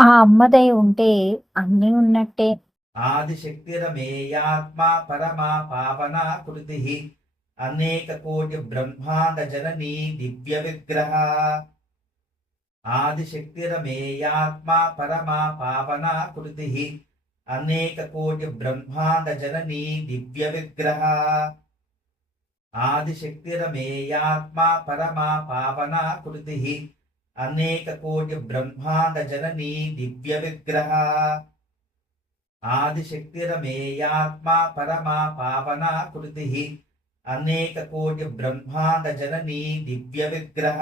ఆ అమ్మ దయ ఉంటే అన్నీ ఉన్నట్టే. ఆదిశక్తిరమేయాత్మా పరమా పావనా కృతిః అనేకకోటి బ్రహ్మాండ జననీ దివ్య విగ్రహ. ఆదిశక్తిరమేయాత్మా పరమా పావనా కృతిః అనేకకోటి బ్రహ్మాండ జననీ దివ్య విగ్రహ. ఆదిశక్తిరమేయాత్మా పరమా పావనా కృతిః అనేకకోటి బ్రహ్మాండ జననీ దివ్య విగ్రహ. ఆదిశక్తిరమేయాత్మా పరమా పావనా కృతిః అనేకకోటి బ్రహ్మాండ జననీ దివ్య విగ్రహ.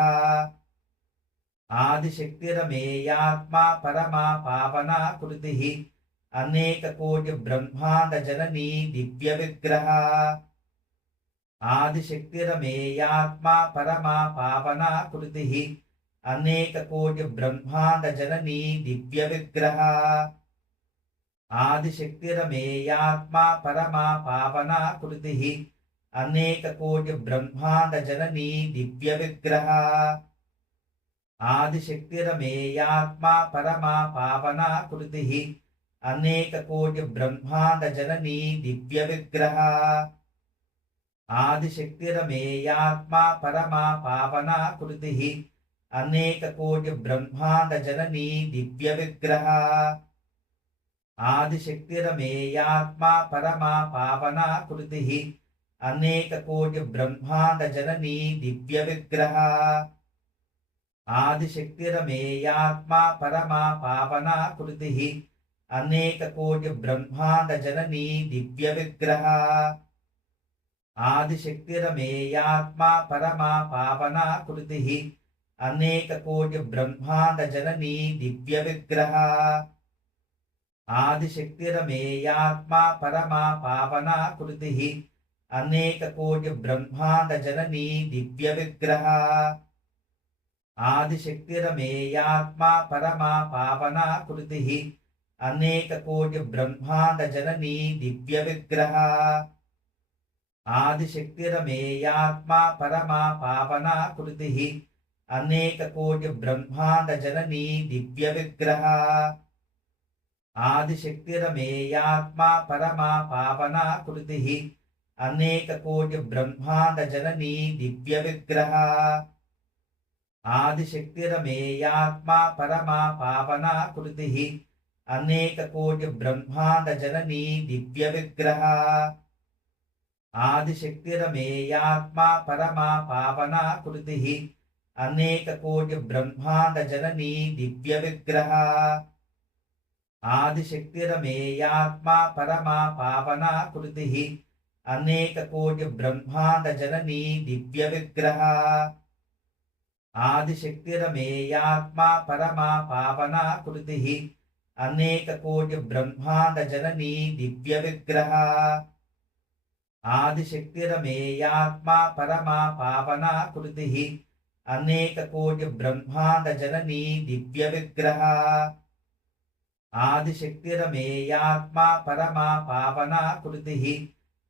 ఆదిశక్తిరమేయాత్మా పరమా పావనా కృతిః అనేకకోటి బ్రహ్మాండ జననీ దివ్య విగ్రహ. ఆదిశక్తిరమేయాత్మా పరమా పావనా కృతిః అనేకకోటి బ్రహ్మాండ జననీ దివ్య విగ్రహ. ఆదిశక్తిరమేయాత్మా పరమా పావనా కృతిః అనేకకోటి బ్రహ్మాండ జననీ దివ్య విగ్రహ. ఆదిశక్తిరమేయాత్మా పరమా పావనా కృతిః అనేకకోటి బ్రహ్మాండ జననీ దివ్య విగ్రహ. ఆదిశక్తిరమేయాత్మా పరమా పావనా కృతిః అనేకకోటి బ్రహ్మాండ జననీ దివ్య విగ్రహ. ఆదిశక్తిరమేయాత్మా పరమా పావనా కృతిః అనేకకోటి బ్రహ్మాండ జననీ దివ్య విగ్రహ. ఆదిశక్తిరమేయాత్మా పరమా పావనా కృతిః అనేకకోటి బ్రహ్మాండ జననీ దివ్య విగ్రహ. ఆదిశక్తిరమేయాత్మా పరమా పావనా కృతిః అనేకకోటి బ్రహ్మాండ జననీ దివ్య విగ్రహ. ఆదిశక్తిరమేయాత్మా పరమా పావనా కృతిః అనేకకోటి బ్రహ్మాండ జననీ దివ్య విగ్రహ. ఆదిశక్తిరమేయాత్మా పరమా పావనా కృతిః అనేకకోటి బ్రహ్మాండ జననీ దివ్య విగ్రహ. ఆదిశక్తిరమేయాత్మా పరమా పావనా కృతిః అనేకకోటి బ్రహ్మాండ జననీ దివ్య విగ్రహ. ఆదిశక్తిరమేయాత్మా పరమా పావనా కృతిః అనేకకోటి బ్రహ్మాండ జననీ దివ్య విగ్రహ. ఆదిశక్తిరమేయాత్మా పరమా పావనా కృతిః అనేకకోటి బ్రహ్మాండ జననీ దివ్య విగ్రహ. ఆదిశక్తిరమేయాత్మా పరమా పావనా కృతిః అనేకకోటి బ్రహ్మాండ జననీ దివ్య విగ్రహ. ఆదిశక్తిరమేయాత్మా పరమా పావనా కృతిః అనేకకోటి బ్రహ్మాండ జననీ దివ్య విగ్రహ. ఆదిశక్తిరమేయాత్మా పరమా పావనా కృతిః అనేకకోటి బ్రహ్మాండ జననీ దివ్య విగ్రహ. ఆదిశక్తిరమేయాత్మా పరమా పావనా కృతిః అనేకకోటి బ్రహ్మాండ జననీ దివ్య విగ్రహ. ఆదిశక్తిరమేయాత్మా పరమా పావనా కృతిః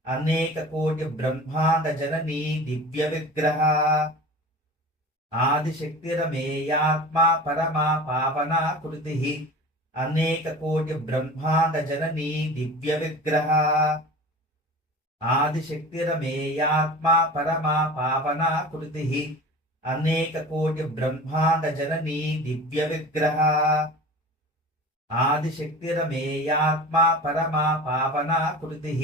అనేకకోటి బ్రహ్మాండ జననీ దివ్య విగ్రహ. ఆదిశక్తిరమేయాత్మా పరమా పావనా కృతిః అనేకకోటి బ్రహ్మాండ జననీ దివ్య విగ్రహ. ఆదిశక్తిరమేయాత్మా పరమా పావనా కృతిః అనేకకోటి బ్రహ్మాండ జననీ దివ్య విగ్రహ. ఆదిశక్తిరమేయాత్మా పరమా పావనా కృతిః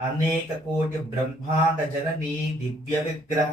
అనేకకోటి బ్రహ్మాండ జననీ దివ్య విగ్రహ.